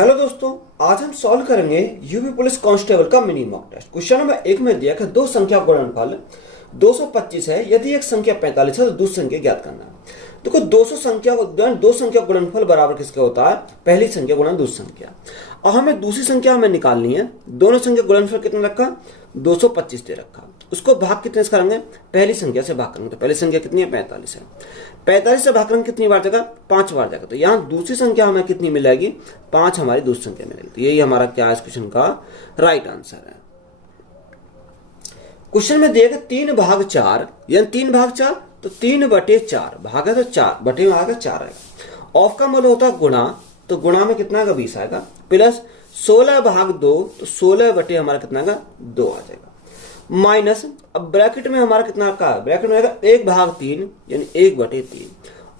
Hello दोस्तों, आज हम सॉल्व करेंगे यूपी पुलिस कांस्टेबल का mini mock test. Question number 1 में दिया कि दो संख्या गुणनफल 225 है, यदि एक संख्या 45 है तो दूसरी संख्या ज्ञात करना है। देखो दो संख्या गुणनफल बराबर किसका होता है? पहली संख्या गुणन दूसरी संख्या। और हमें दूसरी संख्या निकालनी है। दोनों संख्या गुणनफल कितना रखा? 225 दे रखा। उसको भाग कितने से करेंगे? पहली संख्या से भाग करेंगे। तो पहली संख्या कितनी है? 45 है। 45 से भाग करेंगे कितनी बार जाएगा? 5 बार जाएगा। तो यहाँ दूसरी संख्या हमें कितनी मिल जाएगी? 5 हमारी दूसरी संख्या मिलेगी। तो यही हमारा क्या है इस क्वेश्चन का राइट आंसर है। क्वेश्चन में दिएगा 3/4 यानी 3/4 तो 3/4 भाग है तो 4 बटे में आएगा 4 आएगा। ऑफ का मतलब होता है गुणा, तो गुणा में कितना आएगा? 20 आएगा। प्लस 16/2 तो 16 बटे हमारा कितना आएगा? 2 आ जाएगा। माइनस अब ब्रैकेट में हमारा कितना का? ब्रैकेट में आएगा 1/3 यानी 1/3।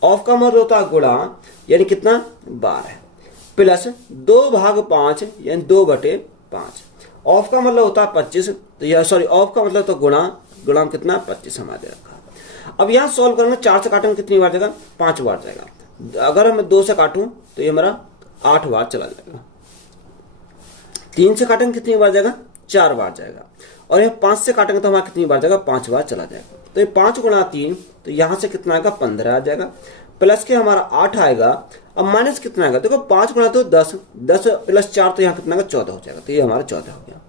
ऑफ का मतलब होता है गुणा यानी कितना? 12 प्लस 2/5 यानी 2/5। ऑफ का मतलब होता है 25, तो यह सॉरी ऑफ का मतलब तो गुणा में कितना? 25 हमारे रखा। अब यहाँ सॉल्व करेंगे। 4 से काटेंगे कितनी बार जाएगा? 5 बार जाएगा। अगर मैं 2 से काटूं तो ये हमारा 8 बार चला जाएगा। 3 से काटेंगे कितनी बार जाएगा? 4 बार जाएगा। और यहाँ 5 से काटेंगे तो हमारा कितनी बार जाएगा? 5 बार चला जाएगा। तो ये 5 गुणा 3 तो यहाँ से कितना आएगा? 15 आ जाएगा। प्लस के हमारा 8 आएगा। अब माइनस कितना आएगा? देखो 5 गुणा तो 10 प्लस 4 तो यहाँ कितना आएगा? 14 हो जाएगा। तो ये हमारा 14 हो गया।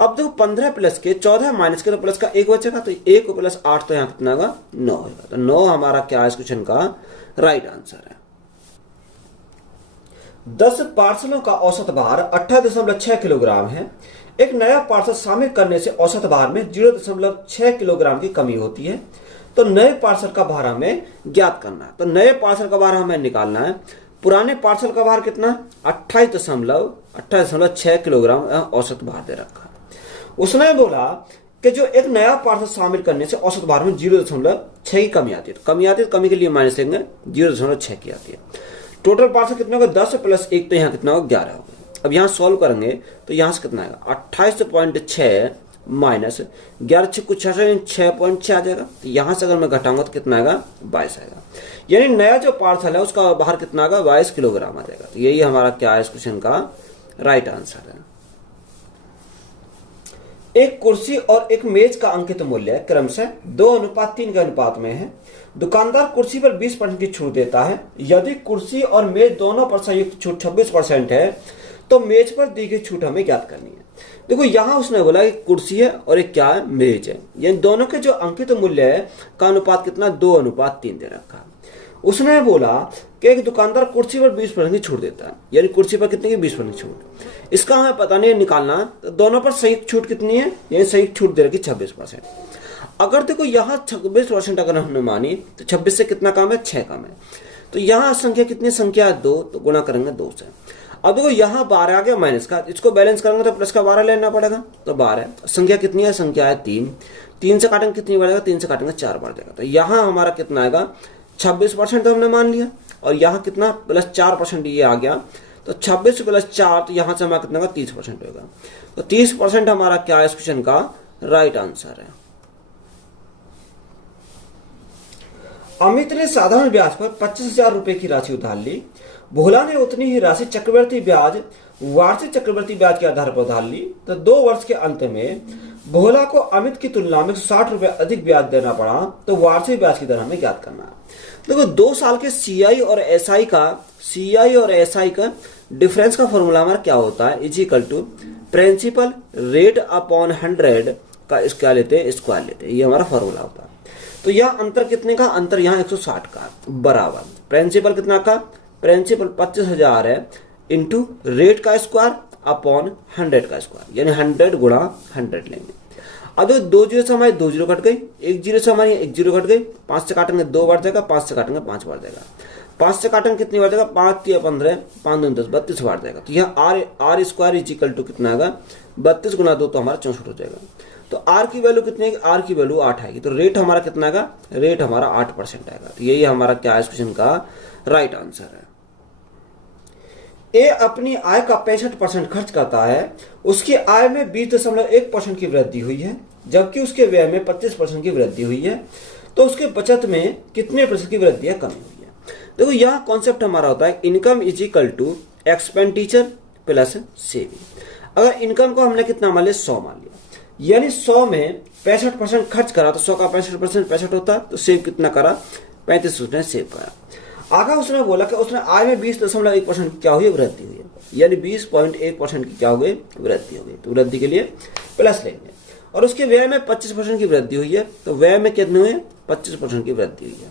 अब देखो 15 प्लस के 14 माइनस के तो प्लस का 1 बचेगा। तो 1 प्लस 8 तो यहाँ कितना आएगा? 9 होगा। तो 9 हमारा क्या है इस क्वेश्चन का राइट आंसर है। 10 पार्सलों का औसत भार 18.6 किलोग्राम है। एक नया पार्सल शामिल करने से औसत भार में 0.6 किलोग्राम की कमी होती है। तो नए पार्सल का भार हमें ज्ञात करना है। तो नए पार्सल का भार हमें निकालना है। पुराने पार्सल का भार कितना? 28.6 किलोग्राम औसत भार दे रखा है। उसने बोला कि जो एक नया पार्सल शामिल करने से औसत भार में 0.6 की कमी आती है। तो कमी के लिए माइनस लेंगे, 0.6 की आती है। टोटल पार्सल कितना होगा? 10 प्लस 1 तो यहाँ कितना होगा? 11 होगा। अब यहाँ सॉल्व करेंगे तो यहाँ से कितना आएगा? 28.6 माइनस 11 कुछ 6.6 आ जाएगा। तो यहाँ से अगर मैं घटाऊंगा तो कितना आएगा? 22 आएगा। यानी नया जो पार्सल है उसका बाहर कितना आएगा? 22 किलोग्राम आ जाएगा। तो यही हमारा क्या है इस क्वेश्चन का राइट आंसर है। एक कुर्सी और एक मेज का अंकित मूल्य क्रमशः 2:3 के अनुपात में है। दुकानदार कुर्सी पर 20% की छूट देता है। यदि कुर्सी और मेज दोनों पर संयुक्त छूट 26% है तो मेज पर दी गई छूट हमें ज्ञात करनी है। देखो यहाँ उसने बोला कि कुर्सी है और एक क्या है? मेज है। यानी दोनों के जो अंकित मूल्य है का अनुपात कितना? 2:3 दे रखा है। उसने बोला कि एक दुकानदार कुर्सी पर 20% की छूट देता है। यानी कुर्सी पर कितने की? 20% छूट। इसका हमें पता नहीं निकालना। तो दोनों पर संयुक्त छूट कितनी है? यानी संयुक्त छूट दे रखी 26%। अगर देखो यहाँ 26% अगर हमने मानी तो 26 से कितना कम है? 6 कम है। तो यहाँ संख्या कितनी? संख्या है 2, तो गुणा करेंगे 2 से। अब देखो यहाँ 12 आ गया माइनस का, इसको बैलेंस करेंगे तो प्लस का 12 लेना पड़ेगा। तो 12 संख्या कितनी है? संख्या है 3 से काटेंगे कितनी बार जाएगा? 3 से काटेंगे 4 बार जाएगा। तो यहाँ हमारा कितना आएगा? 26% तो हमने मान लिया। और यहाँ कितना? प्लस 4% ये आ गया। तो 26 प्लस 4 तो यहाँ से हमारा कितना होगा? 30% होगा। तो 30% हमारा क्या है इस क्वेश्चन का राइट आंसर है। अमित ने साधारण ब्याज पर 25,000 रुपए की राशि उधार ली। भोला ने उतनी ही राशि चक्रवर्ती ब्याज वार्षिक चक्रवर्ती ब्याज के आधार पर उधार ली। तो 2 वर्ष के अंत में भोला को अमित की तुलना में 60 रुपए अधिक ब्याज देना पड़ा। तो वार्षिक ब्याज की दर हमें ज्ञात करना है। देखो 2 साल के CI और SI का डिफरेंस का फॉर्मूला हमारा क्या होता है? Equal to principal rate upon 100 का क्या लेते हैं? स्क्वायर लेते हैं। ये हमारा फॉर्मूला होता है। तो यह अंतर कितने का? अंतर यहाँ 160 का बराबर प्रिंसिपल कितना का? प्रिंसिपल 25,000 है इंटू रेट का स्क्वायर अपॉन 100 का स्क्वायर, यानी 100 गुणा 100 लेंगे। अब 2 जीरो से हमारी 2 जीरो कट गई, 1 जीरो से हमारी 1 जीरो कट गई। 5 से काटेंगे 2 बार जाएगा, 5 से काटेंगे 5 बार जाएगा। 5 से काटेंगे कितनी बार जाएगा? 5 या 15, 5 दूनी 10, 32 बार जाएगा। तो यहाँ आर स्क्वायर इक्वल टू कितना आएगा? 32 गुणा 2 तो हमारा 64 हो जाएगा। तो आर की वैल्यू कितनी है? आर की वैल्यू 8 आएगी। तो रेट हमारा कितना आएगा? रेट हमारा 8% आएगा। तो यही हमारा क्या है इस क्वेश्चन का राइट आंसर है। ए अपनी आय का 65% खर्च करता है। उसकी आय में 20.1% की वृद्धि हुई है, जबकि उसके व्यय में 25% की वृद्धि हुई है। तो उसके बचत में कितने प्रतिशत की वृद्धि है? कमी हुई है। देखो यहाँ कॉन्सेप्ट हमारा होता है income is equal to expenditure plus saving. अगर इनकम को हमने कितना मान लिया 100 मान लिया, यानी 100 में 65% खर्च करा तो 100 का 65% 65 होता है, तो सेव कितना करा 35 उसने सेव करा। आगे उसने बोला कि उसने आय में 20.1% क्या हुई वृद्धि हुई है, यानी 20.1% की क्या हो गई वृद्धि हो गई, तो वृद्धि के लिए प्लस लेंगे। और उसके व्यय में 25% की वृद्धि हुई है, तो व्यय में कितने हुए 25% की वृद्धि हुई है।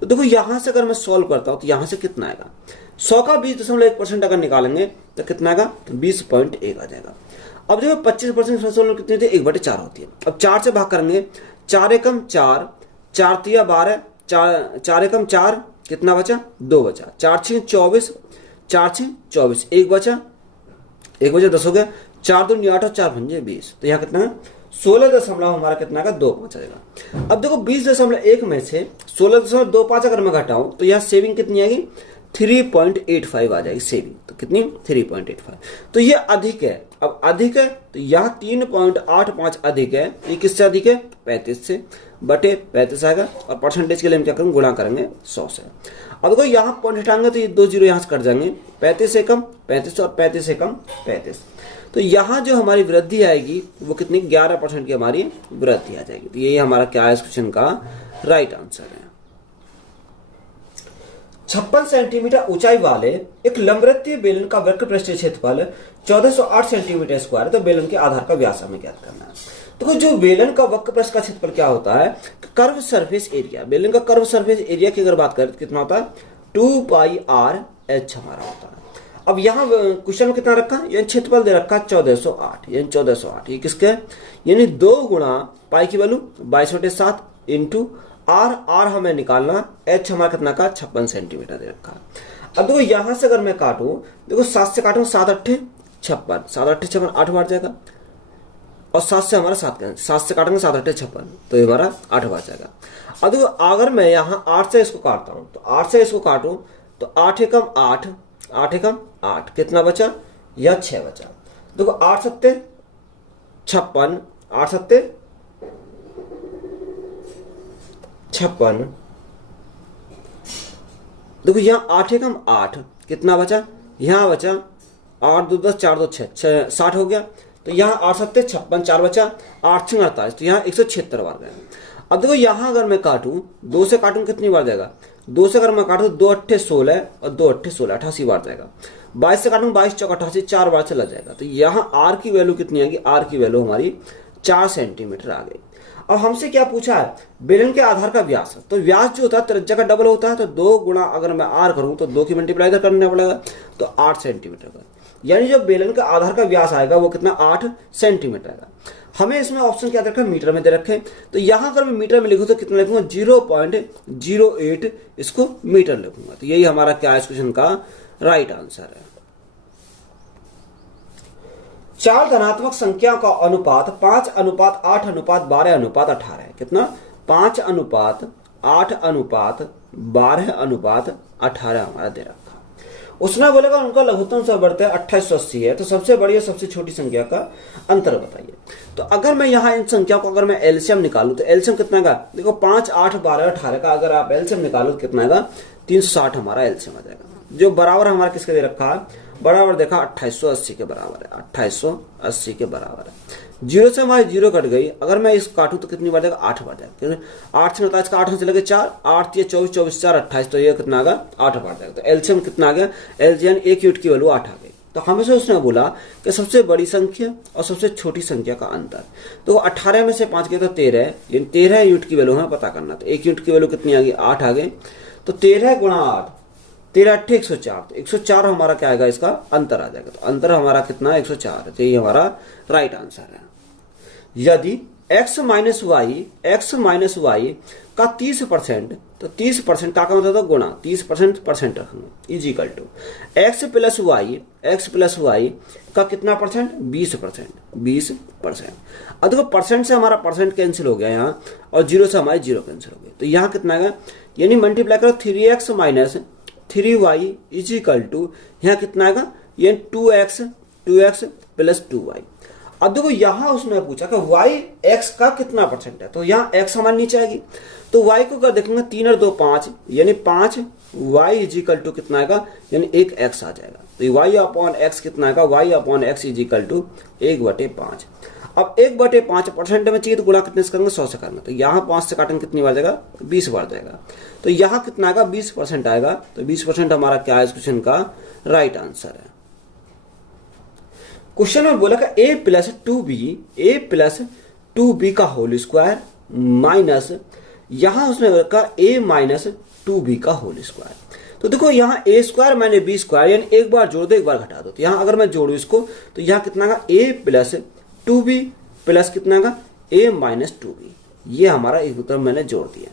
तो देखो यहां से अगर मैं सॉल्व करता हूं तो यहां से कितना आएगा 100 का 20.1% अगर निकालेंगे तो कितना आएगा 20.1 आ जाएगा। अब देखो 25% कितनी होती है 1/4 होती है। अब 4 से भाग करेंगे, 4 एकम 4, 4 तिया 12, 4 एकम 4 कितना बचा 2 बचा, 4 6 24, 4 6 24, 1 बचा 10 हो गया, 4 2 8 और 4 5 20, तो यहाँ कितना है 16 हमारा कितना का 2 बचेगा। अब देखो 20.1 में से 16.25 अगर मैं घटाऊं तो यहाँ सेविंग कितनी आएगी 3.85 आ जाएगी सेविंग, तो कितनी 3.85, तो ये अधिक है। अब अधिक है तो यहाँ 3.85 अधिक है, ये किससे अधिक है 35 से, बटे 35 आएगा, और परसेंटेज के लिए हम क्या करेंगे गुणा करेंगे 100 से। अब देखो यहाँ पॉइंट हटाएंगे तो ये 2 जीरो यहाँ से कट जाएंगे, 35 से कम 35 और 35 से कम 35, तो यहाँ जो हमारी वृद्धि आएगी वो कितनी 11% की हमारी वृद्धि आ जाएगी। तो यही हमारा क्या है इस क्वेश्चन का राइट आंसर है। 56 सेंटीमीटर ऊंचाई वाले एक लंबवृत्तीय बेलन का वक्र पृष्ठीय क्षेत्रफल 1408 सेंटीमीटर स्क्वायर, तो बेलन के आधार का व्यास हमें ज्ञात करना है। तो जो बेलन का वक्र पृष्ठ का क्षेत्रफल क्या होता है, कर्व सरफेस एरिया, बेलन का कर्व सरफेस एरिया की अगर बात करें तो कितना होता है 2πr/h हमारा होता है। अब यहाँ क्वेश्चन में कितना रखा, यानी क्षेत्रफल दे रखा 1408, यानी 1408 ये किसके यानी 2 गुणा पाई की वैल्यू 22/7 इंटू आर हमें निकालना, एच हमारा कितना का 56 सेंटीमीटर दे रखा। अब देखो यहां से अगर मैं काटूं, देखो 7 से काटूं 7 8 56, 7 8 56 8 बार जाएगा, और 7 से हमारा 7 से काटेंगे 7 8 56, तो ये हमारा 8 बार जाएगा। अब देखो अगर मैं यहाँ 8 से इसको काटता हूं, तो 8 से इसको काटूं तो 8 एकम 8, 8 एकम 8 कितना बचा, यह 6 बचा। देखो 8 सत्ते 56, 8 सत्ते 56, देखो यहाँ 8 एकम 8 कितना बचा, यहाँ बचा 8 2 10 4 2 6 60 हो गया, तो यहाँ 8 7 56 4 बचा, 8 6 48, तो यहाँ 176 बार गया। अब देखो यहाँ अगर मैं काटूं 2 से काटूं कितनी बार जाएगा, 2 से अगर मैं काटूं 2 8 16 और 2 8 16 88 बार जाएगा, 22 से काटूं 22 चौक 88 4 बार चला जाएगा। तो यहाँ आर की वैल्यू कितनी आएगी, आर की वैल्यू हमारी 4 सेंटीमीटर आ गई। अब हमसे क्या पूछा है बेलन के आधार का व्यास, तो व्यास जो होता है त्रिज्या का डबल होता है, तो 2 गुणा अगर मैं आर करूं तो 2 की मल्टीप्लाई इधर करना पड़ेगा, तो 8 सेंटीमीटर का, यानी जो बेलन का आधार का व्यास आएगा वो कितना 8 सेंटीमीटर आएगा। हमें इसमें ऑप्शन क्या रखा है मीटर में दे रखे, तो यहां अगर मैं मीटर में लिखूं तो कितना लिखूंगा 0.08 इसको मीटर लिखूंगा। तो यही हमारा क्या है इस क्वेश्चन का राइट आंसर है। 4 धनात्मक संख्या का अनुपात 5:8:12:18 है, कितना 5:8:12:18 हमारा दे रखा। उसने बोलेगा उनका लघुत्तम से बढ़ते 2880 है, तो सबसे बड़ी और सबसे छोटी संख्या का अंतर बताइए। तो अगर मैं यहाँ इन संख्या को अगर मैं एलसीएम निकालूं तो एलसीएम कितना का, देखो 5 8 12 18 का अगर आप एलसीएम निकालो तो कितना आएगा 360 हमारा एलसीएम आ जाएगा, जो बराबर हमारा किसके दे रखा है, बराबर देखा 2880 के बराबर है, 2880 के बराबर है। 0 से हमारी 0 कट गई, अगर मैं इसको काटूं तो कितनी बार जाएगा 8 बार जाएगा, 8 से 28 का 8 से लगे 4, 8 ये 24 24 4 28, तो ये कितना आ गया 8 बार जाएगा। तो एलसीएम कितना आ गया, एलसीएम एक यूनिट की वैल्यू 8 आ गई। तो हमेशा उसने बोला कि सबसे बड़ी संख्या और सबसे छोटी संख्या का अंतर, तो 18 में से 5 गया तो 13 है, यानी 13 यूनिट की वैल्यू हमें पता करना। तो एक यूनिट की वैल्यू कितनी आ गई 8 आ गई, तो 13 गुणा 8 13 8 104, तो 104 हमारा क्या आएगा इसका अंतर आ जाएगा। तो अंतर हमारा कितना 104 है, तो यही हमारा राइट आंसर है। यदि x माइनस वाई का 30%, तो 30% का मतलब था गुणा 30% रखेंगे is equal to x plus Y का कितना परसेंट 20%। अब देखो परसेंट से हमारा परसेंट कैंसिल हो गया यहाँ, और 0 से हमारे 0 कैंसिल हो गया, तो यहाँ कितना आएगा, यानी मल्टीप्लाई करो 3x minus 3y is equal to यहाँ कितना आएगा, ये 2x प्लस 2y। अब देखो यहां उसने पूछा कि y x का कितना परसेंट है, तो यहाँ x हमारे नीचे आएगी, तो y को अगर देखेंगे 3 और 2 5, यानी 5 y इज इक्वल टू कितना आएगा, यानी 1 x आ जाएगा। तो वाई अपॉन एक्स कितना आएगा, Y upon X is equal to 1/5। अब 1/5 परसेंट में चाहिए तो गुणा कितने से करेंगे, 100 से करना। तो यहाँ 5 से काटेंगे कितनी बार जाएगा, 20 बार जाएगा। तो यहाँ कितना आएगा, 20% आएगा। तो 20% हमारा क्या है इस क्वेश्चन का राइट आंसर है। क्वेश्चन में बोला कि a प्लस 2b का होल स्क्वायर माइनस, यहां उसने रखा a माइनस 2b का होल स्क्वायर। तो देखो यहाँ a square minus b square, यानी एक बार जोड़ दो एक बार घटा दो। तो यहाँ अगर मैं जोड़ू इसको तो यहाँ कितना का a प्लस 2b प्लस कितना का a माइनस 2b, ये हमारा एक उत्तर मैंने जोड़ दिया।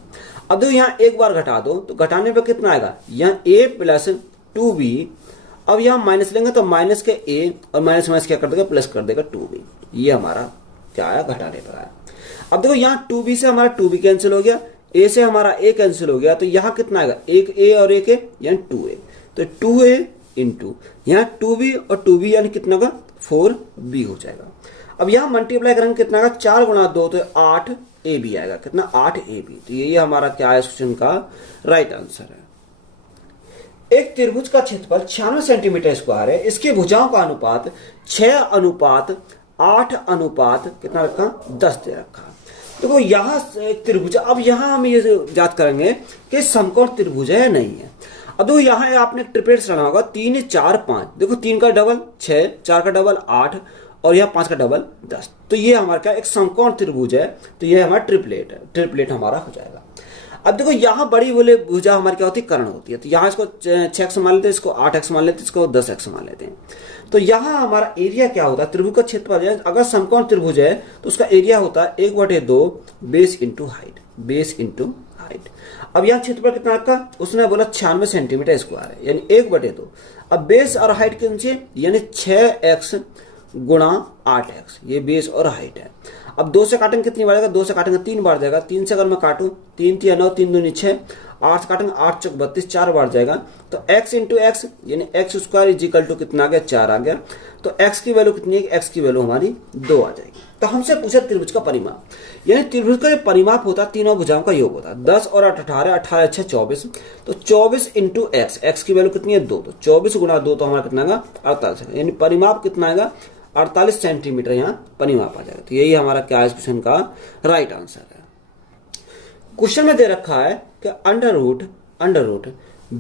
अब देखो यहाँ एक बार घटा दो तो घटाने पर कितना आएगा, यहाँ a प्लस 2b, अब यहाँ माइनस लेंगे तो माइनस के a और माइनस माइनस क्या कर देगा, प्लस कर देगा 2b, ये हमारा क्या आया, घटाने पर आया। अब देखो यहाँ 2b से हमारा 2b कैंसिल हो गया, a से हमारा a कैंसिल हो गया, तो यहाँ कितना आएगा, एक a और एक a यानी 2a, तो 2a इंटू यहाँ 2b और 2b यानी कितना का 4b हो जाएगा। अब यहाँ मल्टीप्लाई करेंगे कितना का, 4 गुणा 2 तो 8ab आएगा, कितना 8ab। तो यही हमारा क्या है क्वेश्चन का राइट आंसर है। एक त्रिभुज का क्षेत्रफल 96 सेंटीमीटर स्क्वायर है, इसके भुजाओं का अनुपात 6:8 कितना रखा, 10 दे रखा। देखो यहाँ एक त्रिभुज, अब यहाँ हम ये जांच करेंगे कि समकोण त्रिभुज है या नहीं है। अब देखो यहाँ आपने ट्रिपलेट चलाना होगा, 3 4 5, देखो 3 का डबल 6, 4 का डबल 8 और यहाँ 5 का डबल 10। तो ये हमारा क्या एक समकोण त्रिभुज है, तो ये हमारा ट्रिपलेट है, ट्रिपलेट हमारा हो जाएगा। अब देखो यहाँ बड़ी वाले भुजा हमारी क्या होती है, कर्ण होती है। तो यहाँ इसको 6x मान लेते हैं, इसको 8x मान लेते हैं, इसको 10x मान लेते हैं। तो यहाँ हमारा एरिया क्या होता है, त्रिभुज का क्षेत्रफल है, अगर समकोण त्रिभुज है तो उसका एरिया होता है 1/2 base into height, base into height. अब यहाँ क्षेत्रफल कितना रखा, उसने बोला 96 सेंटीमीटर स्क्वायर है, यानी 1/2। अब बेस और हाइट कितनी चाहिए, यानी 6x गुणा 8x, ये बेस और हाइट है। अब 2 से काटेंगे कितनी बार जाएगा, 2 से काटेंगे 3 बार जाएगा। 3 से अगर मैं काटूं 3 3 9, 3 दूनी 6, 8 से काटेंगे 8 चौक 32, 4 बार जाएगा। तो x इंटू एक्स यानी X square is equal to कितना आ गया, 4 आ गया। तो x की वैल्यू कितनी है, x की वैल्यू हमारी 2 आ जाएगी। तो हमसे पूछा त्रिभुज का परिमाप, यानी त्रिभुज का जो परिमाप होता है तीनों भुजाओं का योग होता है। 10 और 8 18, 18 6 24, तो 24 इंटू एक्स, एक्स की वैल्यू कितनी है 2, तो 24 गुणा 2 तो हमारा कितना आएगा 48, यानी परिमाप कितना आएगा 48 सेंटीमीटर यहाँ परिमाप आ जाएगा। तो यही हमारा क्या है इस क्वेश्चन का राइट आंसर है। क्वेश्चन में दे रखा है कि under root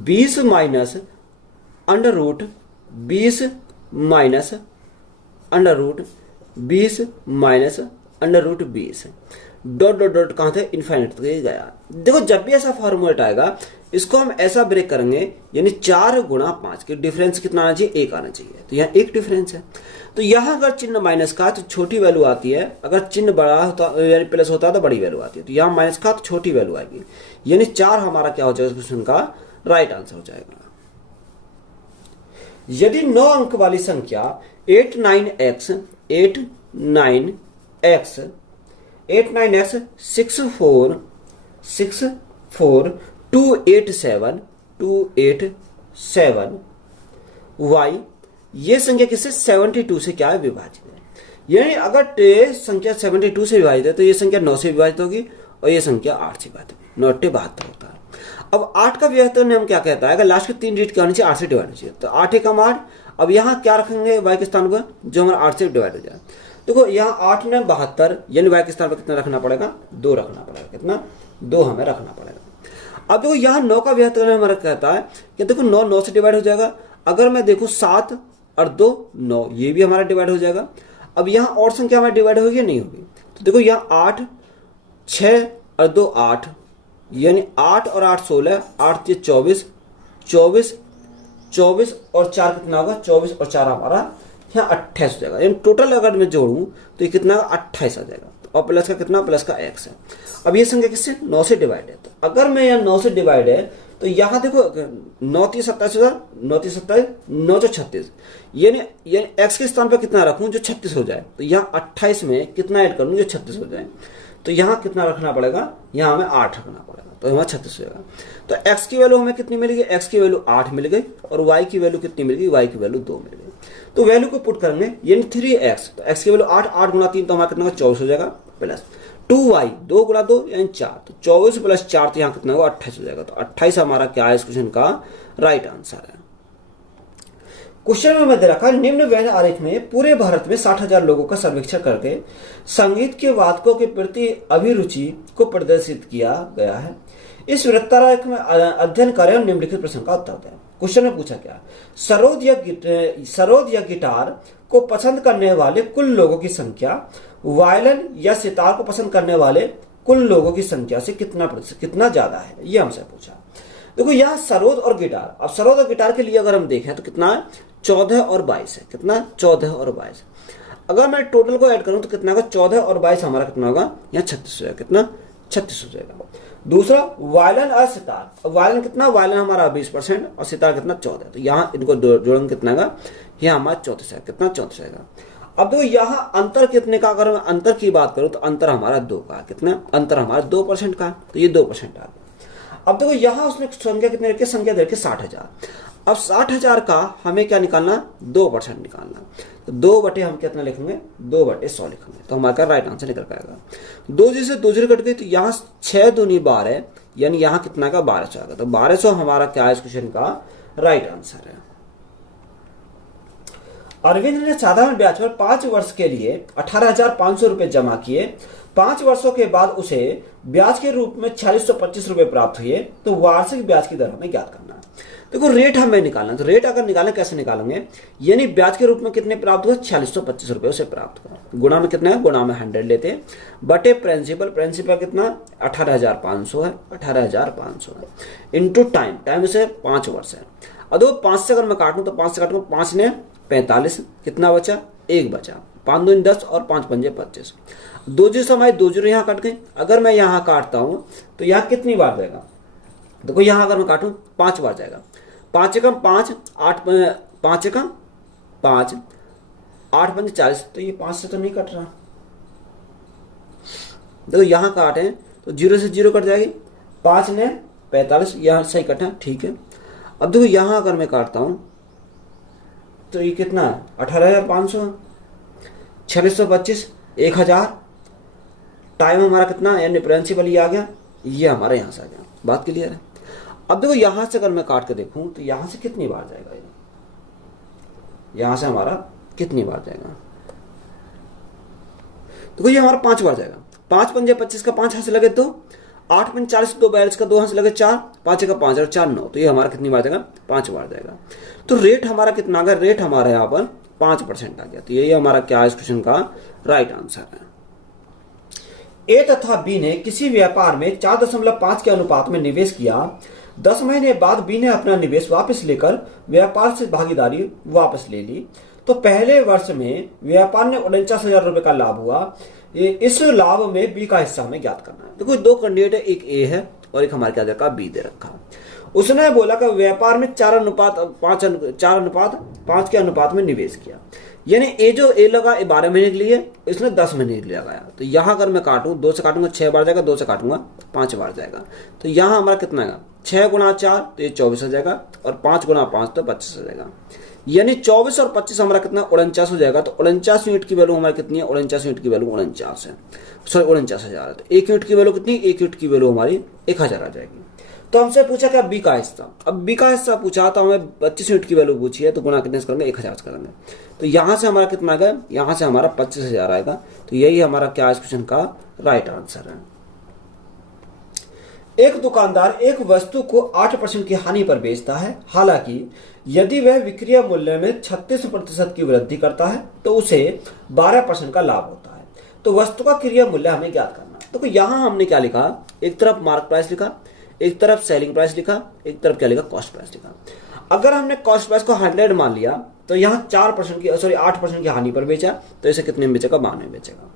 20 minus under root 20 minus under root 20 minus under root 20 dot dot dot कहां थे, इनफाइनाइट तक गया। देखो जब भी ऐसा फॉर्मूलेट आएगा इसको हम ऐसा ब्रेक करेंगे, यानी 4 गुणा 5 के डिफरेंस कितना आना चाहिए, 1 आना चाहिए। तो यहाँ 1 डिफरेंस है। तो यहाँ अगर चिन्ह माइनस का तो छोटी वैल्यू आती है, अगर चिन्ह बड़ा होता यानी प्लस होता है तो बड़ी वैल्यू आती है। तो यहाँ माइनस का तो छोटी वैल्यू आएगी, यानी 4 हमारा क्या हो जाएगा क्वेश्चन का राइट आंसर हो जाएगा। यदि 9 अंक वाली संख्या 89x 64 y, ये संख्या किससे 72 से क्या है विभाजित है। यानी अगर संख्या 72 से विभाजित है तो ये संख्या 9 से विभाजित होगी और ये संख्या 8 से विभाजित होगी। 9 8 72 होता है। अब 8 का विभाजित नियम क्या कहता है, अगर लास्ट के 3 डिजिट क्या होनी चाहिए, 8 से डिवाइड होनी चाहिए। तो 8 एकम 8, अब यहाँ क्या रखेंगे y के स्थान पर, जो हमारा 8 से डिवाइड हो जाए। देखो यहाँ 8 ने 72, यानी y के स्थान पर कितना रखना पड़ेगा, 2 रखना पड़ेगा। कितना, 2 हमें रखना पड़ेगा। अब देखो यहाँ 9 का विभाजित हमारा कहता है कि देखो 9 से डिवाइड हो जाएगा। अगर मैं देखूँ 7 और 2 9, ये भी हमारा डिवाइड हो जाएगा। अब यहाँ और संख्या हमारी डिवाइड होगी नहीं होगी। तो देखो यहाँ 8 6 और 2 8, यानी 8 और 8 16, 8 24 24 और 4 कितना होगा 24 और 4 हमारा यहाँ 28 हो जाएगा। यानी टोटल अगर मैं जोड़ूं तो ये कितना 28 आ जाएगा। और प्लस का कितना, प्लस का x है। अब ये संख्या किससे 9 से डिवाइड है। तो अगर मैं यहाँ 9 से डिवाइड है तो यहाँ देखो 9 3 27 9 3 27 9 4 36, यानी x के स्थान पर कितना रखूं जो 36 हो जाए। तो यहाँ 28 में कितना ऐड करूं जो 36 हो जाए। तो यहाँ कितना रखना पड़ेगा, यहाँ हमें 8 रखना पड़ेगा, तो हमारा 36 हो जाएगा। तो x की वैल्यू हमें कितनी मिल गई, x की वैल्यू 8 मिल गई और y की वैल्यू कितनी मिल गई, y की वैल्यू 2 मिल गई। तो वैल्यू को पुट करेंगे, यानी 3x, तो x की वैल्यू 8, 8 गुणा 3 तो हमारा कितना 24 हो जाएगा, प्लस 2y 2 गुणा 2 यानी 4, तो 24 प्लस 4 तो यहाँ कितना होगा 28 हो जाएगा। तो 28 हमारा क्या है इस क्वेश्चन का राइट आंसर है। क्वेश्चन में दे रखा है, निम्न व्यय आरेख में पूरे भारत में 60,000 लोगों का सर्वेक्षण करके संगीत के वादकों के प्रति अभिरुचि को प्रदर्शित किया गया है। इस वृत्तारेख में अध्ययन करें और निम्नलिखित प्रश्न का उत्तर दें। क्वेश्चन में पूछा क्या, सरोद या गिटार को पसंद करने वाले कुल लोगों की संख्या वायलिन या सितार को पसंद करने वाले कुल लोगों की संख्या से कितना ज्यादा है, ये हमसे पूछा। देखो यहाँ सरोद और गिटार, अब सरोद और गिटार के लिए अगर हम देखें तो कितना है, 14 और 22 है। कितना, 14 और 22। अगर मैं टोटल को ऐड करूं तो कितना होगा, 14 और 22 हमारा कितना होगा, यहाँ 36 हो जाएगा। कितना, 36 हो जाएगा। दूसरा वायलिन और सितार, वायलिन कितना, वायलिन हमारा 20% और सितार कितना, 14। तो यहाँ इनको जोड़ेंगे कितना होगा, यहाँ हमारा 34 है। कितना, 34 आएगा। अब देखो यहाँ अंतर कितने का, अगर मैं अंतर की बात करूं तो अंतर हमारा 2 का, कितना अंतर हमारा 2% का, तो ये 2% आ गया। अब देखो यहाँ उसने संख्या कितने रखी, संख्या दे रखी 60,000। अब 60,000 का हमें क्या निकालना, 2% निकालना। तो 2 बटे हम कितना लिखेंगे, 2 बटे 100 लिखेंगे, तो हमारा राइट आंसर निकल पाएगा। 2 से 2 कट गई तो यहाँ 6 दूनी 12, यानी यहाँ कितना का 1200 आएगा। तो 1200 हमारा क्या है इस क्वेश्चन का राइट आंसर है। अरविंद ने साधारण ब्याज पर 5 वर्ष के लिए 18,500 रुपए जमा किए। 5 वर्षों के बाद उसे ब्याज के रूप में 4625 रुपए प्राप्त हुए, तो वार्षिक ब्याज की दर हमें ज्ञात करना है। देखो रेट हमें निकालना है, तो रेट अगर निकालें कैसे निकालेंगे, यानी ब्याज के रूप में कितने प्राप्त हुए, 4625 रुपए उसे प्राप्त हुआ। गुणा में कितना है, गुणा में 100 लेते हैं, बटे प्रिंसिपल, प्रिंसिपल कितना 18,500 है, 18,500 है, इंटू टाइम, टाइम उसे 5 वर्ष है। अब देखो 5 से अगर मैं काटूं तो 5 से काटूंगा, 5 ने 45, कितना बचा, 1 बचा, 5 दूनी 10 और 5 पंजे 25। 2 जीरो हमारे 2 जीरो यहाँ कट गए। अगर मैं यहाँ काटता हूं तो यहाँ कितनी बार जाएगा, देखो यहाँ अगर मैं काटूं 5 बार जाएगा। 5 एकम 5, 8 5 एकम 5, 8 पंजे 40, तो ये 5 से तो नहीं कट रहा। देखो यहाँ काटे तो 0 से 0 कट जाएगी, 5 ने 45, यहाँ सही कटा, ठीक है। अब देखो यहाँ अगर मैं काटता हूं तो ये कितना, 18,500, 4625, 1000, टाइम हमारा कितना, यानी प्रिंसिपल ये आ गया, ये हमारा यहां से आ गया। बात क्लियर है। अब देखो यहां से अगर मैं काट के देखूं तो यहां से कितनी बार जाएगा, यहां से हमारा कितनी बार जाएगा, देखो ये हमारा 5 बार जाएगा। 5 पंजे 25 का 5 हाथ से लगे 2, 8 पंजे 40, 2 42 का 2 हाथ से लगे 4, 5 का 5 और 4 9, तो ये हमारा कितनी बार जाएगा, 5 बार जाएगा। तो रेट हमारा कितना आ गया, रेट हमारा यहाँ पर 5% आ गया। तो यही हमारा क्या है इस क्वेश्चन का राइट आंसर है। ए तथा बी ने किसी व्यापार में 4.5 के अनुपात में निवेश किया। 10 महीने बाद बी ने अपना निवेश वापस लेकर व्यापार से भागीदारी वापस ले ली। तो पहले वर्ष में व्यापार ने 49,000 रुपए का लाभ हुआ। इस लाभ में बी का हिस्सा हमें ज्ञात करना है। देखो 2 कैंडिडेट है, एक ए है और एक हमारे क्या दे रखा, बी दे रखा। उसने बोला कि व्यापार में 4:5 के अनुपात में निवेश किया, यानी ए जो ए लगा 12 महीने के लिए, इसने 10 महीने के लिए लगाया। तो यहां अगर मैं काटूं, 2 से काटूंगा 6 बार जाएगा, 2 से काटूंगा 5 बार जाएगा। तो यहां हमारा कितना आएगा, 6 गुणा 4 तो ये 24 हो जाएगा, और 5 गुणा 5 तो 25 हो जाएगा। यानी 24 और 25 हमारा कितना 49 हो जाएगा। तो 49 यूनिट की वैल्यू हमारी कितनी है, 49 यूनिट की वैल्यू 49 है, सॉरी 49,000। तो 1 यूनिट की वैल्यू कितनी, 1 यूनिट की वैल्यू हमारी 1000 आ जाएगी। तो हमसे पूछा क्या, बी का हिस्सा। अब बी का हिस्सा पूछा तो हमें 25 यूनिट की वैल्यू पूछी है, तो गुणा कितने से करेंगे, 1000 से करेंगे। तो यहां से हमारा कितना आएगा, यहां से हमारा 25,000 आएगा। तो यही हमारा क्या इस क्वेश्चन का राइट आंसर है। एक दुकानदार एक वस्तु को 8% की हानि पर बेचता है, हालांकि यदि वह विक्रय मूल्य में 36% की वृद्धि करता है तो उसे 12% का लाभ होता है। तो वस्तु का क्रय मूल्य हमें ज्ञात करना है। तो यहां हमने क्या लिखा, एक तरफ मार्क प्राइस लिखा, एक तरफ सेलिंग प्राइस लिखा, एक तरफ क्या लिखा, कॉस्ट प्राइस लिखा। अगर हमने कॉस्ट प्राइस को 100 मान लिया तो यहाँ 4% की 8% की हानि पर बेचा, तो इसे कितने में बेचेगा, 92 में बेचेगा।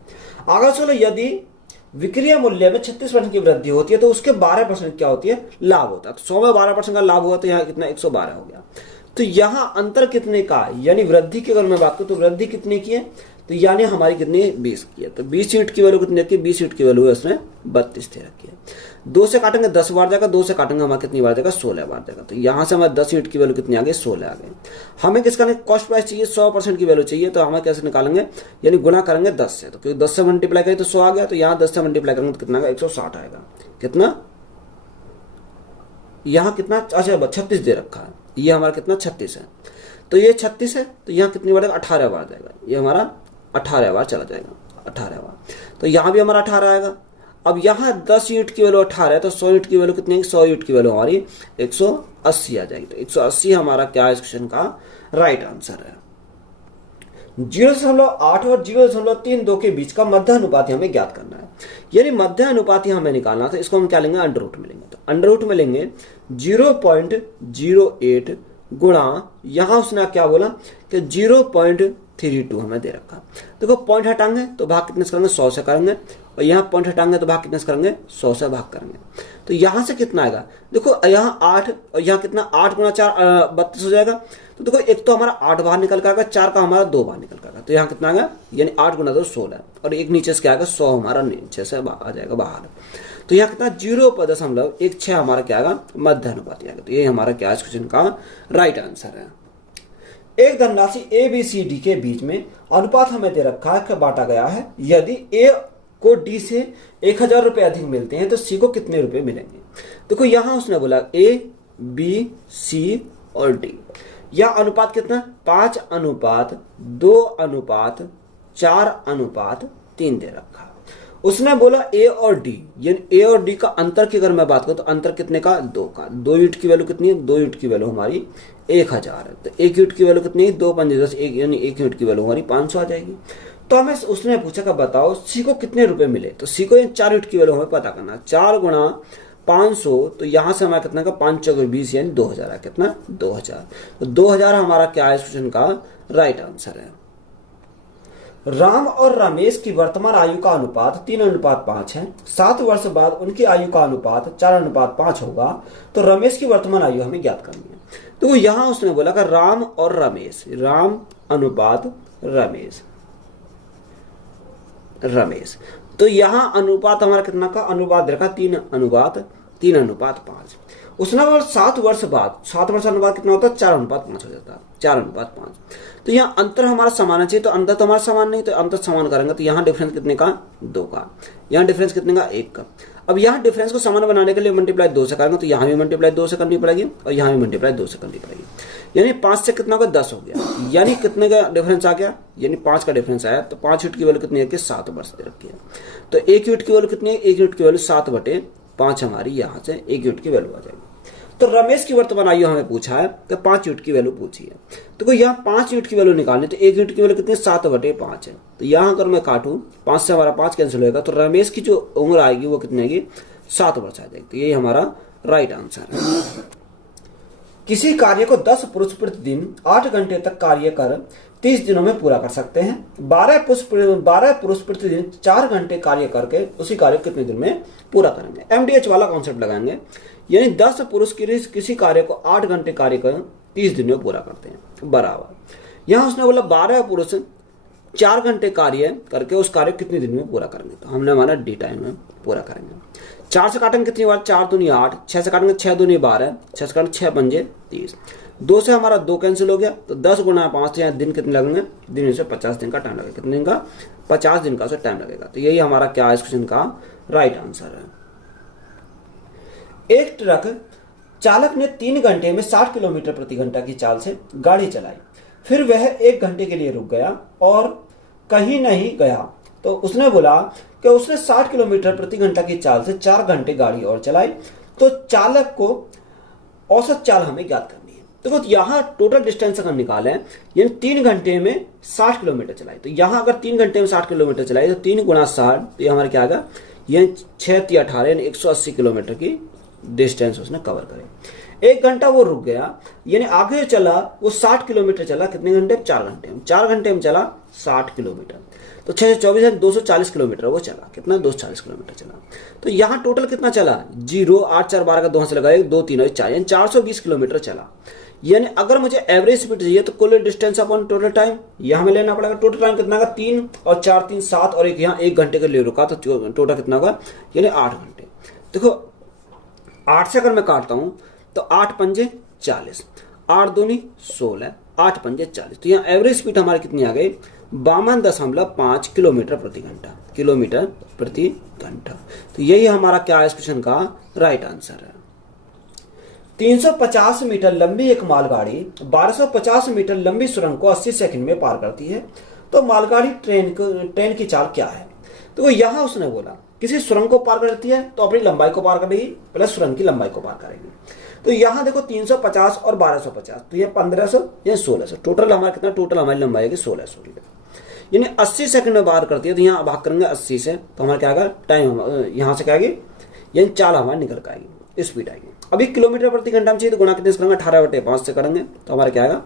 अगर चलो यदि विक्रय मूल्य में 36% की वृद्धि होती है तो उसके 12% क्या होती है, लाभ होता है। तो 100 में 12% का लाभ हुआ तो यहाँ कितना 112 हो गया। तो यहाँ अंतर कितने का, यानी वृद्धि की अगर मैं बात करूं तो वृद्धि कितने की है, तो यानी हमारी कितनी है, 20 की है। तो 20 यूनिट की वैल्यू कितनी रखी है, 20 यूनिट की वैल्यू है उसने 32 थे रखी है। 2 से काटेंगे 10 बार जाएगा, 2 से काटेंगे हमारा कितनी बार जाएगा, 16 बार जाएगा। तो यहाँ से हमारे 10 यूनिट की वैल्यू कितनी आ गई, 16 आ गई। हमें किसका कॉस्ट प्राइस चाहिए, 100% की वैल्यू चाहिए। तो हमें कैसे निकालेंगे, यानी गुना करेंगे 10 से। तो क्योंकि 10 से मल्टीप्लाई करें तो 100 आ गया। तो यहाँ 10 से मल्टीप्लाई करेंगे तो कितना आएगा, 160 आएगा। कितना, यहाँ कितना, अच्छा 36 दे रखा है, ये हमारा कितना 36 है। तो ये 36 है, तो यहाँ कितनी बार 18 बार जाएगा, ये हमारा 18 बार चला जाएगा, 18 बार। तो यहाँ भी हमारा 18 आएगा। अब यहाँ 10 यूनिट की वैल्यू 18 है, तो 100 यूनिट की वैल्यू कितनी है, 100 यूनिट की वैल्यू हमारी 180 आ जाएगी। तो 180 हमारा क्या है इस क्वेश्चन का राइट आंसर है। 0.8 और 0.32 के बीच का मध्य अनुपात हमें ज्ञात करना है, यानी मध्य अनुपात हमें निकालना था। इसको हम क्या लेंगे, अंडर रूट में लेंगे। तो अंडर रूट में लेंगे 0.08 गुणा, यहां उसने क्या बोला कि 0.32 हमें दे रखा। देखो पॉइंट हटाएंगे तो भाग कितने से करेंगे, 100 से करेंगे, और यहाँ पॉइंट हटाएंगे तो भाग कितने से करेंगे, 100 से भाग करेंगे। तो यहां से कितना आएगा, देखो यहाँ 8 और यहाँ कितना, 8 गुणा 4 32 हो जाएगा। तो देखो एक तो हमारा 8 बाहर निकल कर आएगा, 4 का हमारा 2 बाहर निकल कर आएगा। तो यहाँ कितना आएगा, यानी 8 गुणा 2 16, और एक नीचे से क्या आएगा, 100 हमारा नीचे से आ जाएगा बाहर। तो यहाँ कितना 0.16 हमारा क्या आएगा, मध्य अनुपात आएगा। तो ये हमारा क्या इस क्वेश्चन का राइट आंसर है। एक धनराशि ABCD के बीच में अनुपात हमें दे रखा है कि बांटा गया है। यदि A को D से 1000 रुपए अधिक मिलते हैं तो C को कितने रुपए मिलेंगे। देखो यहां उसने बोला A, B, C और D। यह अनुपात कितना, 5:2:4:3 दे रखा है। उसने बोला A और D, यानी A और D का अंतर की अगर मैं बात करूं तो अंतर कितने का, 2 का। 2 यूनिट की वैल्यू कितनी है, 2 यूनिट की वैल्यू हमारी 1000 है। तो 1 यूनिट की वैल्यू कितनी है, 2 पंजे 10, यानी 1 यूनिट की वैल्यू हमारी 500 आ जाएगी। तो हमें उसने पूछा कि बताओ C को कितने रुपए मिले। तो C को 4 यूनिट की वैल्यू हमें पता करना है, 4 गुणा 500, तो यहां से हमारा कितना का 5 चौके 20, यानी 2000 है। कितना, 2000। तो 2000 हमारा क्या है इस क्वेश्चन का राइट आंसर है। राम और रमेश की वर्तमान आयु का अनुपात 3:5 है। 7 वर्ष बाद उनकी आयु का अनुपात 4:5 होगा। तो रमेश की वर्तमान आयु हमें ज्ञात करनी है। तो यहां उसने बोला कि राम और रमेश, राम अनुपात रमेश। तो यहां अनुपात हमारा कितना का अनुपात रखा, 3:5। उसने बोला 7 वर्ष बाद, 7 वर्ष अनुपात कितना होता है, 4:5 हो जाता है, 4:5। तो यहाँ अंतर हमारा समान चाहिए, तो अंतर तो हमारा समान नहीं, तो अंतर समान करेंगे तो यहाँ डिफरेंस कितने का, 2 का। यहाँ डिफरेंस कितने का, 1 का। अब यहाँ डिफरेंस को समान बनाने के लिए मल्टीप्लाई 2 से करेंगे, तो यहाँ भी मल्टीप्लाई 2 से करनी पड़ेगी और यहाँ भी मल्टीप्लाई 2 से करनी पड़ेगी। यानी 5 से कितना होगा, 10 हो गया। यानी कितने का डिफरेंस आ गया, यानी 5 का डिफरेंस आया। तो 5 यूनिट की वैल्यू कितनी है, 7 वर्ष दे रखी है। तो 1 यूनिट की वैल्यू कितनी है, 1 यूनिट की वैल्यू 7/5 हमारी यहाँ से 1 यूनिट की वैल्यू आ जाएगी। तो रमेश की वर्तमान आयु हमें पूछा है, तो 5 यूनिट की वैल्यू पूछी है। तो कोई यहाँ 5 यूनिट की वैल्यू निकालनी, तो 1 यूनिट की वैल्यू कितनी, 7/5 है। तो यहाँ अगर मैं काटूं, 5 से हमारा 5 कैंसिल होगा, तो रमेश की जो उम्र आएगी वो कितनी आएगी, 7 वर्ष आ जाएगी। तो यही हमारा राइट आंसर है। किसी कार्य को 10 पुरुष प्रतिदिन 8 घंटे तक कार्य कर 30 दिनों में पूरा कर सकते हैं। 12 पुरुष प्रतिदिन 4 घंटे कार्य करके उसी कार्य को कितने दिन में पूरा करेंगे। MDH वाला कॉन्सेप्ट लगाएंगे, यानी 10 पुरुष किसी कार्य को 8 घंटे कार्य कर 30 दिन में पूरा करते हैं, बराबर। यहां उसने बोला 12 पुरुष 4 घंटे कार्य करके उस कार्य को कितने दिन में पूरा करेंगे। तो हमने हमारा डी टाइम में पूरा करेंगे। 4 से काटेंगे कितनी बार, 4 दूनी 8, 6 से काटेंगे 6 दूनी 12, 6 से काटेंगे 6 पंजे 30, 2 से हमारा 2 कैंसिल हो गया। तो 10 गुणा 5 से दिन कितने लगेंगे, दिन से 50 दिन का टाइम लगेगा। कितने दिन का, 50 दिन का उसे टाइम लगेगा। तो यही हमारा क्या इस क्वेश्चन का राइट आंसर है। एक ट्रक चालक ने 3 घंटे में 60 किलोमीटर प्रति घंटा की चाल से गाड़ी चलाई। फिर वह 1 घंटे के लिए रुक गया और कहीं नहीं गया। तो उसने बोला कि उसने 60 किलोमीटर प्रति घंटा की चाल से 4 घंटे गाड़ी और चलाई। तो चालक को औसत चाल हमें ज्ञात करनी है। तो यहाँ टोटल डिस्टेंस अगर निकालें, यानी 3 घंटे में 60 किलोमीटर चलाई। तो यहाँ अगर 3 घंटे में 60 किलोमीटर चलाई तो 3 गुणा 60, तो ये हमारा क्या आएगा, ये 6 × 18 यानी 180 किलोमीटर की डिस्टेंस उसने कवर करे। 1 घंटा वो रुक गया, यानी आगे चला वो 60 किलोमीटर चला। कितने घंटे, 4 घंटे में। 4 घंटे में चला 60 किलोमीटर। तो 6 से 24 240 किलोमीटर वो चला। कितना, 240 किलोमीटर चला। तो यहाँ टोटल कितना चला, 0 8 4 12 का 2 से लगा 1 2 3 और 4, यानी 420 किलोमीटर चला। यानी अगर मुझे एवरेज स्पीड चाहिए तो कुल डिस्टेंस अपॉन टोटल टाइम यह हमें लेना पड़ेगा। टोटल टाइम कितना का, 3 और 4 3 7 और एक यहाँ 1 घंटे के लिए रुका, तो टोटल कितना होगा, यानी 8 घंटे। देखो 8 से अगर मैं काटता हूं तो 8 पंजे 40, 8 दूनी 16, 8 पंजे 40। तो यहाँ एवरेज स्पीड हमारी कितनी आ गई, 52.5 किलोमीटर प्रति घंटा। तो यही हमारा क्या है इस क्वेश्चन का राइट आंसर है। 350 मीटर लंबी एक मालगाड़ी 1250 मीटर लंबी सुरंग को 80 सेकंड में पार करती है, तो मालगाड़ी ट्रेन की चाल क्या है? तो यहां उसने बोला किसी सुरंग को पार करती है तो अपनी लंबाई को पार करेगी प्लस सुरंग की लंबाई को पार करेगी। तो यहां देखो 350 और 1250, तो ये 1500 या 1600, टोटल हमारा कितना, टोटल हमारी लंबाई है कि 1600 यानी 80 सेकंड में पार करती है। तो यहाँ भाग करेंगे 80 से, तो हमारा क्या आएगा टाइम, यहाँ से क्या आएगी, यानी चाल हमारी निकल के आएगी, स्पीड आएगी। अभी किलोमीटर प्रति घंटा में चाहिए तो गुणा कितने से करेंगे, 18/5 से करेंगे, तो हमारा क्या आएगा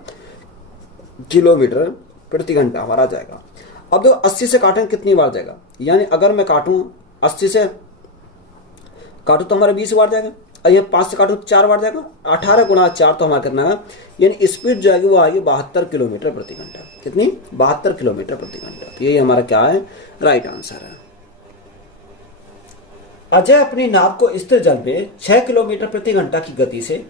किलोमीटर प्रति घंटा हमारा आ जाएगा। अब देखो 80 से काटें कितनी बार जाएगा, यानी अगर मैं काटूं 80 से काटूं तो हमारा 20 बार जाएगा, और ये 5 से काटूं 4 बार जाएगा, 18 गुणा 4 तो हमारा कितना है, यानी स्पीड जो आएगी वो आएगी 72 किलोमीटर प्रति घंटा। कितनी, 72 किलोमीटर प्रति घंटा। तो यही हमारा क्या है, राइट आंसर है। अजय अपनी नाव को स्थिर जल में 6 किलोमीटर प्रति घंटा की गति से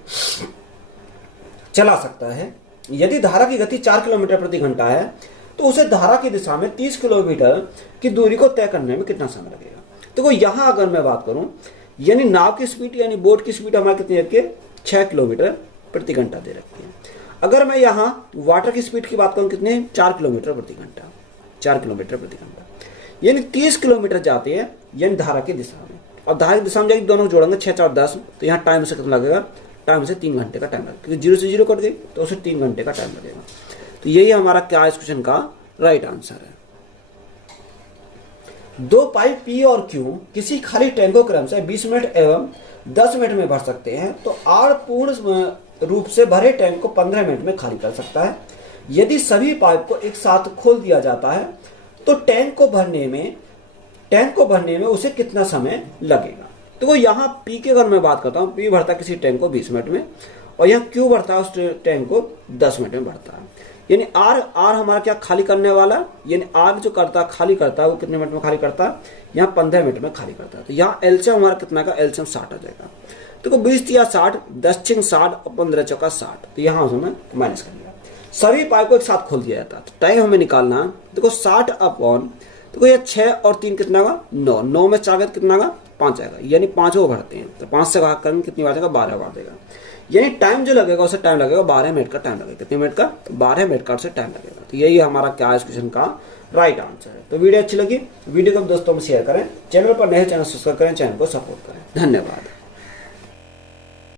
चला सकता है। यदि धारा की गति 4 किलोमीटर प्रति घंटा है तो उसे धारा की दिशा में 30 किलोमीटर की दूरी को तय करने में कितना समय लगेगा? तो यहां अगर मैं बात करूं, यानी नाव की स्पीड यानी बोट की स्पीड हमारी कितनी रखी है, 6 किलोमीटर प्रति घंटा दे रखी है। अगर मैं यहाँ वाटर की स्पीड की बात करूं कितने, 4 किलोमीटर प्रति घंटा, 4 किलोमीटर प्रति घंटा, यानी 30 किलोमीटर जाते हैं, यानी धारा की दिशा में। अब धारा की दिशा में जाएगी, दोनों जोड़ेंगे 6 4 10, तो यहाँ टाइम से कितना लगेगा, टाइम से 3 घंटे का टाइम लगेगा, क्योंकि 0 से 0 कट गई तो उसे 3 घंटे का टाइम लगेगा। तो यही हमारा क्या इस क्वेश्चन का राइट आंसर है। दो पाइप पी और क्यू किसी खाली टैंक को क्रम से 20 मिनट एवं 10 मिनट में भर सकते हैं, तो आर पूर्ण रूप से भरे टैंक को 15 मिनट में खाली कर सकता है। यदि सभी पाइप को एक साथ खोल दिया जाता है तो टैंक को भरने में उसे कितना समय लगेगा? तो यहाँ पी की अगर मैं बात करता हूँ, पी भरता है किसी टैंक को 20 मिनट में, और यहाँ क्यू भरता है उस टैंक को 10 मिनट में भरता है। यानी आर हमारा क्या खाली करने वाला, यानी आर जो करता खाली करता है वो कितने मिनट में खाली करता है, यहाँ 15 मिनट में खाली करता है। तो यहाँ एलसीएम हमारा कितना का, एलसीएम 60 आ जाएगा। तो 20 या 60, 10 6 60 और 15 चौका 60, तो यहाँ उसमें माइनस कर लिया। सभी पाइप को एक साथ खोल दिया जाता है, तो टाइम हमें निकालना है। देखो 60 अपॉन, देखो ये 6 और 3 कितना का 9, 9 में 4 कितना का 5 आएगा, यानी 5 वो भरते हैं, तो 5 से भाग करेंगे कितनी बार जाएगा, 12 बार देगा। यानी टाइम जो लगेगा उसे टाइम लगेगा 12 मिनट का टाइम लगेगा। कितने मिनट का, 12 मिनट का उसे टाइम लगेगा। तो यही हमारा क्या इस क्वेश्चन का राइट आंसर है। तो वीडियो अच्छी लगी, वीडियो को दोस्तों में शेयर करें, चैनल पर नए चैनल सब्सक्राइब करें, चैनल को सपोर्ट करें। धन्यवाद।